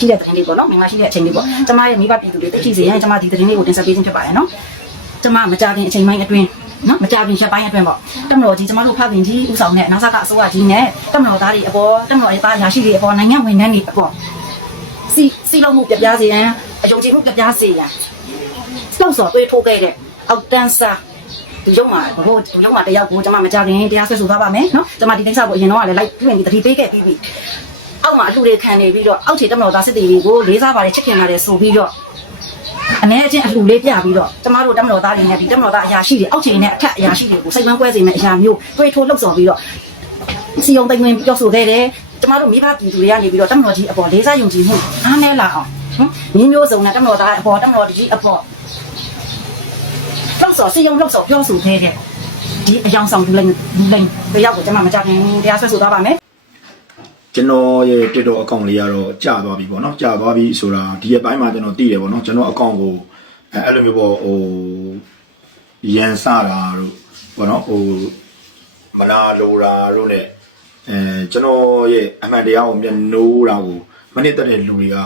ရှိတဲ့သတင်းလေးပေါ့နော်မိမရှိတဲ့အချိန်လေးပေါ့ကျမရဲ့မိဘပြည်သူတွေသိရှိစေရန်ကျမဒီသတင်းလေးကိုတင်ဆက်ပေးခြင်းဖြစ်ပါတယ်နော်ကျမမကြခင်အချိန်ပိုင်းအတွင်းနော်မကြခင်ရက်ပိုင်းအတွင်းပေါ့တမတော်ကြီးကျမတို့ဖခင်ကြီးဥဆောင်တဲ့နာဆာကအစိုးရကြီးနဲ့တမတော်သားတွေအပေါ်တမတော်ရဲ့သားရာရှိတွေအပေါ်နိုင်ငံဝန်ထမ်းတွေအပေါ်စီစီလုံးမှုပြပြစေရန်အယုံကြည်မှုပြပြစေရန်စောက်စော်တွေးထိုးခဲ့တဲ့အောက်တန်းစားဒီရုံးမှာဟိုဒီရုံးမှာတယောက်ကိုကျမမကြခင်တရားဆွဲဆိုသွားပါမယ်နော်ကျမဒီကိစ္စကိုအရင်တော့လည်းလိုက်ပြင်ပြီးတတိပေးခဲ့ပြီးပြီ အောက်မှာအလှူတွေခံနေပြီးတော့အောက်ခြေတက်မတော်သားစစ်တီတွေကိုလေးစားပါတယ်ချစ်ခင်ပါတယ်ဆိုပြီးတော့အနည်းအချင်းအလှူလေးပြပြီးတော့ကျမတို့တက်မတော်သားတွေနဲ့ဒီတက်မတော်သားအရာရှိတွေအောက်ခြေနဲ့အထက်အရာရှိတွေကိုစိတ်ဝမ်းကွဲစေမယ့်အရာမျိုးတွေးထိုးလှုပ်ဆော်ပြီးတော့စီယုံသိမ်းဝင်ပြောဆိုခဲ့တယ်ကျမတို့မိဘပြည်သူတွေကနေပြီးတော့တက်မတော်ကြီးအပေါ်လေးစားယုံကြည်မှုအားနည်းလာအောင်ဟင်ညီမျိုးစုံနဲ့တက်မတော်သားအပေါ်တက်မတော်ကြီးအပေါ်လှုပ်ဆော်စီယုံလှုပ်ဆော်ပြောဆိုခဲ့တဲ့ဒီအယောင်ဆောင်လူလိန်လူလိန်တယောက်ကိုကျမမကြခင်တရားဆွဲဆိုသွားပါမယ် ကျွန်တော်ရဲ့ TikTok account လေးကတော့ကြာသွားပြီပေါ့နော်ကြာသွားပြီဆိုတာဒီရက်ပိုင်းမှာကျွန်တော်သိတယ်ပေါ့နော်ကျွန်တော် account ကိုအဲအဲ့လိုမျိုးပေါ့ဟိုရန်စတာတို့ပေါ့နော်ဟိုမနာလိုတာတို့ ਨੇ အဲကျွန်တော်ရဲ့အမှန်တရားကိုမျက်နှိုးတာကိုမနစ်သက်တဲ့လူတွေက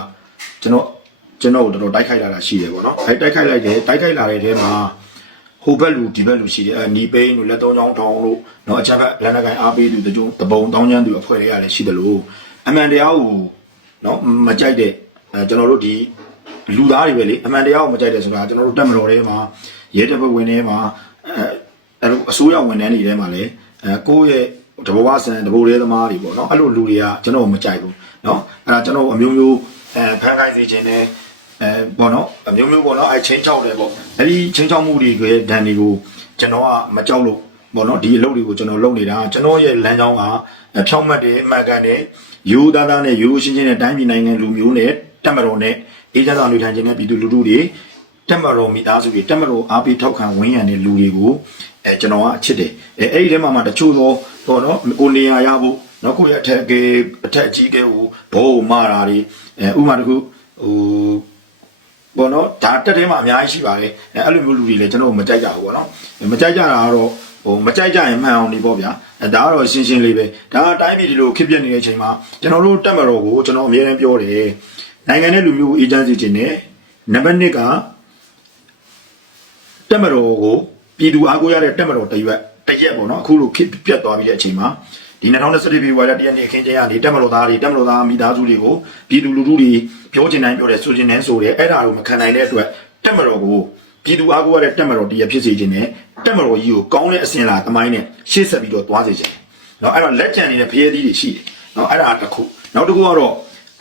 ကျွန်တော်ကျွန်တော်ကိုတော်တော်တိုက်ခိုက်လာတာရှိတယ်ပေါ့နော်အဲတိုက်ခိုက်လိုက်တယ်တိုက်ခိုက်လာတဲ့ထဲမှာ ဟိုဘက်လူဒီဘက်လူရှိတယ်အဲညီပိန်းတို့လက်သုံးချောင်းထောင်းတို့နော်အချက်ဘက်လက်နက်ကိုင်အားပေးသူတကြုံတပုံတောင်းချမ်းသူအဖွဲ့တွေကလည်းရှိတယ်လို့အမှန်တရားကိုနော်မကြိုက်တဲ့အဲကျွန်တော်တို့ဒီလူသားတွေပဲလေအမှန်တရားကိုမကြိုက်တဲ့ဆိုတာကျွန်တော်တို့တက်မတော်ထဲမှာရဲတပ်ဖွဲ့ဝင်တွေမှာအဲအဲလိုအစိုးရဝန်ထမ်းတွေထဲမှာလည်းအဲကိုယ့်ရဲ့တဘောဝဆန်တဘောရဲသမားတွေပေါ့နော်အဲ့လိုလူတွေကကျွန်တော်မကြိုက်ဘူးနော်အဲ့ဒါကျွန်တော်အမျိုးမျိုးအဲဖန်ခိုင်းစေခြင်းနဲ့ အဲပေါ့နော်အမျိုးမျိုးပေါ့နော်အဲချင်းချောက်တယ်ပေါ့အဲ့ဒီချင်းချောက်မှုတွေရဲ့ဒဏ်တွေကိုကျွန်တော်ကမကြောက်လို့ပေါ့နော်ဒီအလုပ်တွေကိုကျွန်တော်လုပ်နေတာကျွန်တော်ရဲ့လမ်းကြောင်းကအဖြောင်းမှတ်တယ်အမှန်ကန်တယ်ယူသားသားနဲ့ယူရှင်းရှင်းနဲ့တိုင်းပြည်နိုင်ငံလူမျိုးနဲ့တက်မတော်နဲ့အေဂျင့်ဆောင်လူထိုင်ခြင်းနဲ့ပြည်သူလူထုတွေတက်မတော်မိသားစုတွေတက်မတော်အားပေးထောက်ခံဝန်းရံတဲ့လူတွေကိုအဲကျွန်တော်ကအချစ်တယ်အဲအဲ့ဒီထဲမှာမှတချို့သောပေါ့နော်ကိုနေရာရဖို့နော်ကိုယ့်ရဲ့အထက်အကေအထက်အကြီးကဲကိုဘောမာတာတွေအဲဥပမာတစ်ခုဟိုပေါ့နော် ဒါတက်ထဲမှာအများကြီးရှိပါတယ်အဲအဲ့လိုမျိုးလူတွေလည်းကျွန်တော်တို့မကြိုက်ကြဘူးပေါ့နော်မကြိုက်ကြတာကတော့ဟိုမကြိုက်ကြရင်မှန်အောင်နေပေါ့ဗျာအဲဒါကတော့ရှင်းရှင်းလေးပဲဒါကတိုင်းပြည်ဒီလိုခစ်ပြက်နေတဲ့အချိန်မှာကျွန်တော်တို့တက်မတော်ကိုကျွန်တော်အများအားပြောတယ်နိုင်ငံနဲ့လူမျိုးအေဂျင်စီချင်းနဲ့နံပါတ်1ကတက်မတော်ကိုပြည်သူအားကိုးရတဲ့တက်မတော်တရွက်တရက်ပေါ့နော်အခုလိုခစ်ပြက်သွားပြီးတဲ့အချိန်မှာ ဒီ2021ပြည်ဝါရတရက်နေ့အခင်းကျင်းကနေတက်မလို့သားတွေတက်မလို့သားမိသားစုတွေကိုပြည်သူလူထုတွေပြောချင်တိုင်းပြောတယ်ဆိုချင်တိုင်းဆိုတယ်အဲ့ဒါကိုမခံနိုင်တဲ့အတွက်တက်မလို့ကိုပြည်သူအားကိုးရတဲ့တက်မတော်တရားဖြစ်စေခြင်းနဲ့တက်မတော်ကြီးကိုကောင်းတဲ့အစဉ်လာတမိုင်းနဲ့ရှေ့ဆက်ပြီးတော့သွားစေခြင်း။နော်အဲ့တော့လက်ကျန်နေတဲ့ဖရဲသီးတွေရှိတယ်။နော်အဲ့ဒါတစ်ခု။နောက်တစ်ခုကတော့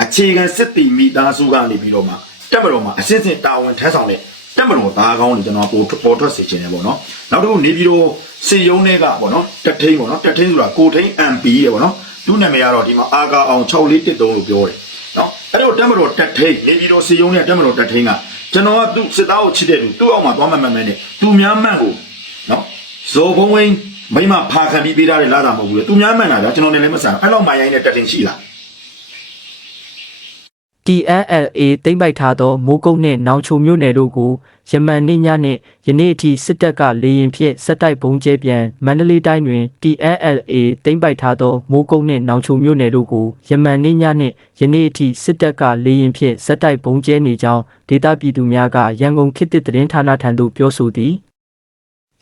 အခြေခံစစ်တီမိသားစုကနေပြီးတော့မှတက်မတော်မှာအစစ်စစ်တာဝန်ထမ်းဆောင်တဲ့ တက်မတော်သားကောင်းတွေကျွန်တော်ပေါ်ပေါ်ထွက်စေချင်တယ်ပေါ့နော်နောက်တစ်ခုနေပြီးတော့စေယုံတွေကပေါ့နော်တက်ထိန်ပေါ့နော်တက်ထိန်ဆိုတာကိုထိန် MP ရေပေါ့နော်သူ့နာမည်ကတော့ဒီမှာအာကာအောင်6413လို့ပြောတယ်နော်အဲ့တော့တက်မတော်တက်ထိန်နေပြီးတော့စေယုံနဲ့တက်မတော်တက်ထိန်ကကျွန်တော်ကသူ့စစ်သားကိုချစ်တဲ့သူသူ့အောက်မှာသွားမှတ်မှတ်မှတ်နဲ့သူများမှန်ကိုနော်ဇော်ဘုံဝင်းမိမဖာခံပြီးပေးထားတယ်လာတာမဟုတ်ဘူးလေသူများမှန်တာဗျာကျွန်တော်လည်းမဆန်အဲ့လောက်မှရိုင်းနဲ့တက်ထိန်ရှိလား TNLA တိမ့်ပိုက်ထားသောမိုးကုတ်နှင့်နောင်ချိုမြို့နယ်တို့ကိုယမန်နေ့ညနှင့်ယနေ့အထိစစ်တပ်ကလေရင်ဖြင့်စစ်တိုက်ပုံကျဲပြန်မန္တလေးတိုင်းတွင် TNLA တိမ့်ပိုက်ထားသောမိုးကုတ်နှင့်နောင်ချိုမြို့နယ်တို့ကိုယမန်နေ့ညနှင့်ယနေ့အထိစစ်တပ်ကလေရင်ဖြင့်စစ်တိုက်ပုံကျဲနေကြောင်းဒေသပြည်သူများကရန်ကုန်ခေတ်သစ်သတင်းဌာနထံသို့ပြောဆိုသည်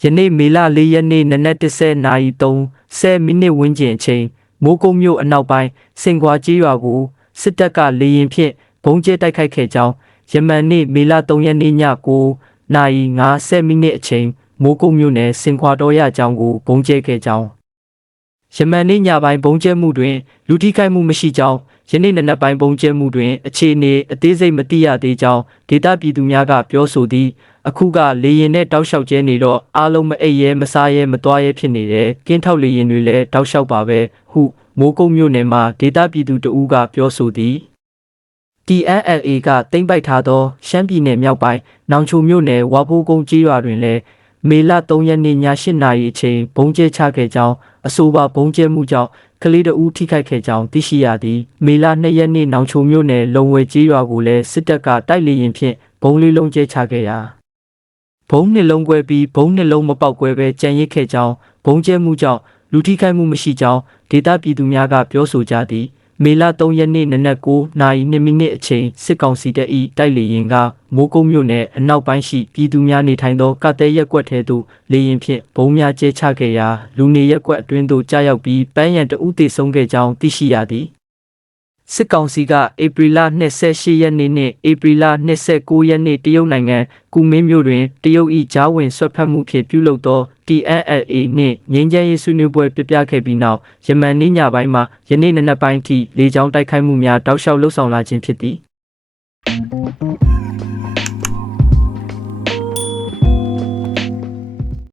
ယနေ့မေလ၄ရက်နေ့နနက်10:30နာရီ30မိနစ်ဝန်းကျင်အချိန်မိုးကုတ်မြို့အနောက်ပိုင်းစင်ကွာကြီးရွာကို စစ်တပ်ကလေရင်ဖြင့်ဘုံကျဲတိုက်ခိုက်ခဲ့ကြောင်းယမန်နေ့မေလ3ရက်နေ့ည9နာရီ50မိနစ်အချိန်မိုးကုတ်မြို့နယ်စင်ခွာတော်ရအကြောင်းကိုဘုံကျဲခဲ့ကြောင်းယမန်နေ့ညပိုင်းဘုံကျဲမှုတွင်လူထိခိုက်မှုမရှိကြောင်းယနေ့နံနက်ပိုင်းဘုံကျဲမှုတွင်အခြေအနေအသေးစိတ်မသိရသေးကြောင်းဒေသပြည်သူများကပြောဆိုသည်အခုကလေရင်နဲ့တောက်လျှောက်ကျဲနေတော့အားလုံးမအိပ်ရဲမစားရဲမသွားရဲဖြစ်နေတယ်ကင်းထောက်လေရင်တွေလည်းတောက်လျှောက်ပါပဲဟု မိုးကုတ်မြို့နယ်မှာဒေသပြည်သူတအူးကပြောဆိုသည် TNLA ကတင်ပိုက်ထားသောရှမ်းပြည်နယ်မြောက်ပိုင်းနောင်ချိုမြို့နယ်ဝါဖိုးကုန်းကြီးရွာတွင်လည်းမေလ3ရက်နေ့ည8:00နာရီအချိန်ဘုံကျဲချခဲ့ကြောင်းအဆိုပါဘုံကျဲမှုကြောင့်ကလေးတဦးထိခိုက်ခဲ့ကြောင်းသိရှိရသည်မေလ2ရက်နေ့နောင်ချိုမြို့နယ်လုံဝဲကြီးရွာကိုလည်းစစ်တပ်ကတိုက်လေရင်ဖြင့်ဘုံလေးလုံးကျဲချခဲ့ရာဘုံနှစ်လုံးကွဲပြီးဘုံနှစ်လုံးမပေါက်ကွဲပဲကြံရစ်ခဲ့ကြောင်းဘုံကျဲမှုကြောင့် လူထိခိုက်မှုမရှိကြောင်းဒေသပြည်သူများကပြောဆိုကြသည်မေလ3ရက်နေ့နနက်9နာရီ2မိနစ်အချိန်စစ်ကောင်စီတပ်၏တိုက်လေရင်ကမိုးကုတ်မြို့နယ်အနောက်ပိုင်းရှိပြည်သူများနေထိုင်သောကတဲ့ရက်ကွက်ထဲသို့လေရင်ဖြင့်ဘုံများကျဲချခဲ့ရာလူနေရက်ကွက်အတွင်းသို့ကြားရောက်ပြီးပန်းရံတဦးသေဆုံးခဲ့ကြောင်းသိရှိရသည် စစ်ကောင်စီကဧပြီလ28ရက်နေ့နှင့်ဧပြီလ29ရက်နေ့တရုတ်နိုင်ငံကူမင်းမြို့တွင်တရုတ်၏ဂျားဝင်ဆွတ်ဖက်မှုဖြင့်ပြုလုပ်သော TNLA နှင့်ငြိမ်းချမ်းရေးဆွေးနွေးပွဲပြပြခဲ့ပြီးနောက်ယမန်နေ့ညပိုင်းမှာယနေ့နနက်ပိုင်းထိလေကြောင်းတိုက်ခိုက်မှုများတောက်လျှောက်လှုပ်ဆောင်လာခြင်းဖြစ်သည်